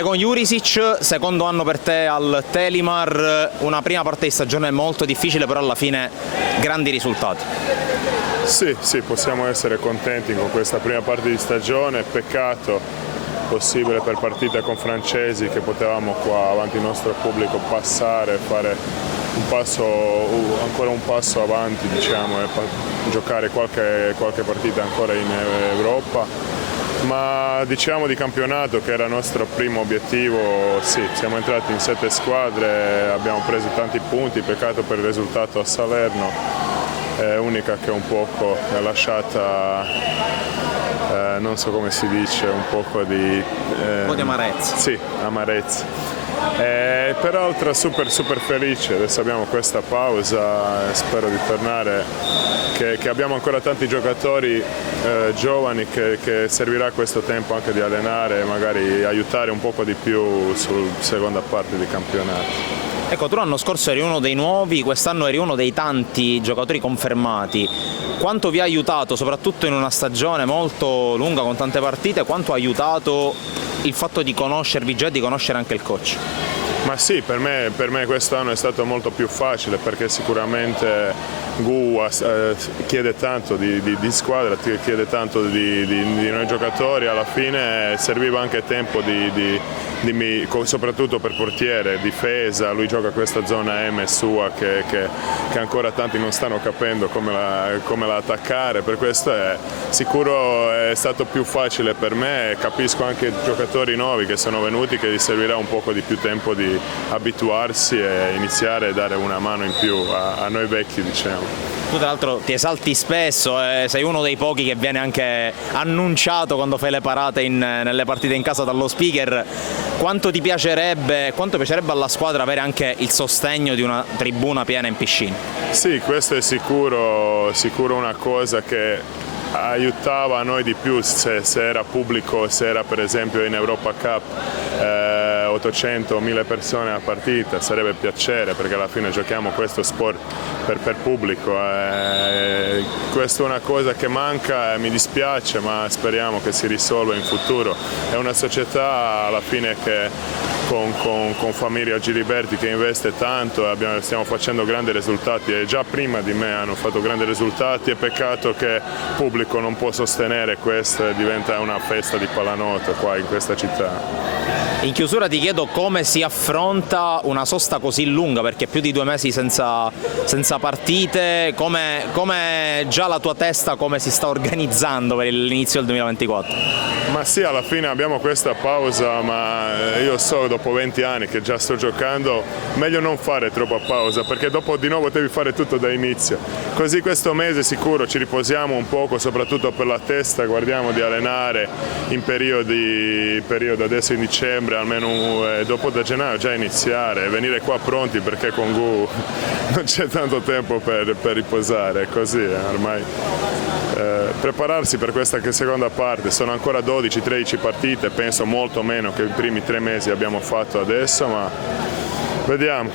Egon Jurisic, secondo anno per te al Telimar, una prima parte di stagione molto difficile, però alla fine grandi risultati. Sì, possiamo essere contenti con questa prima parte di stagione, peccato possibile per partite con francesi che potevamo qua avanti il nostro pubblico passare, fare ancora un passo avanti, diciamo, e giocare qualche partita ancora in Europa. Ma diciamo di campionato, che era il nostro primo obiettivo, sì, siamo entrati in 7 squadre, abbiamo preso tanti punti, peccato per il risultato a Salerno, è unica che un poco è lasciata, non so come si dice, un po' di amarezza. Sì, amarezza. Peraltro super felice, adesso abbiamo questa pausa, spero di tornare, che abbiamo ancora tanti giocatori giovani che servirà questo tempo anche di allenare e magari aiutare un poco di più sulla seconda parte di campionato. Ecco, tu l'anno scorso eri uno dei nuovi, quest'anno eri uno dei tanti giocatori confermati. Quanto vi ha aiutato, soprattutto in una stagione molto lunga con tante partite, quanto ha aiutato il fatto di conoscervi già e di conoscere anche il coach? Ma sì, per me quest'anno è stato molto più facile, perché sicuramente Gu chiede tanto di squadra, chiede tanto di noi giocatori, alla fine serviva anche tempo soprattutto per portiere, difesa, lui gioca questa zona M sua che ancora tanti non stanno capendo come la attaccare, per questo sicuro è stato più facile per me, capisco anche i giocatori nuovi che sono venuti che gli servirà un poco di più tempo di abituarsi e iniziare a dare una mano in più a noi vecchi, diciamo. Tu tra l'altro ti esalti spesso, sei uno dei pochi che viene anche annunciato quando fai le parate nelle partite in casa dallo speaker. Quanto piacerebbe alla squadra avere anche il sostegno di una tribuna piena in piscina? Sì, questo è sicuro una cosa che aiutava noi di più se era pubblico, se era per esempio in Europa Cup 800-1000 persone a partita, sarebbe piacere, perché alla fine giochiamo questo sport per pubblico. Questa è una cosa che manca e mi dispiace, ma speriamo che si risolva in futuro. È una società alla fine che con Famiglia Giliberti che investe tanto, stiamo facendo grandi risultati e già prima di me hanno fatto grandi risultati, è peccato che il pubblico non può sostenere questo e diventa una festa di pallanuoto qua in questa città. In chiusura ti chiedo come si affronta una sosta così lunga, perché più di 2 mesi senza partite, come già la tua testa come si sta organizzando per l'inizio del 2024? Ma sì, alla fine abbiamo questa pausa, ma io so dopo 20 anni che già sto giocando, meglio non fare troppa pausa, perché dopo di nuovo devi fare tutto da inizio. Così questo mese sicuro ci riposiamo un poco, soprattutto per la testa, guardiamo di allenare in periodo adesso in dicembre, almeno dopo da gennaio già iniziare e venire qua pronti, perché con Gu non c'è tanto tempo per riposare, così ormai. Prepararsi per questa seconda parte, sono ancora 12-13 partite, penso molto meno che i primi 3 mesi abbiamo fatto adesso, ma vediamo.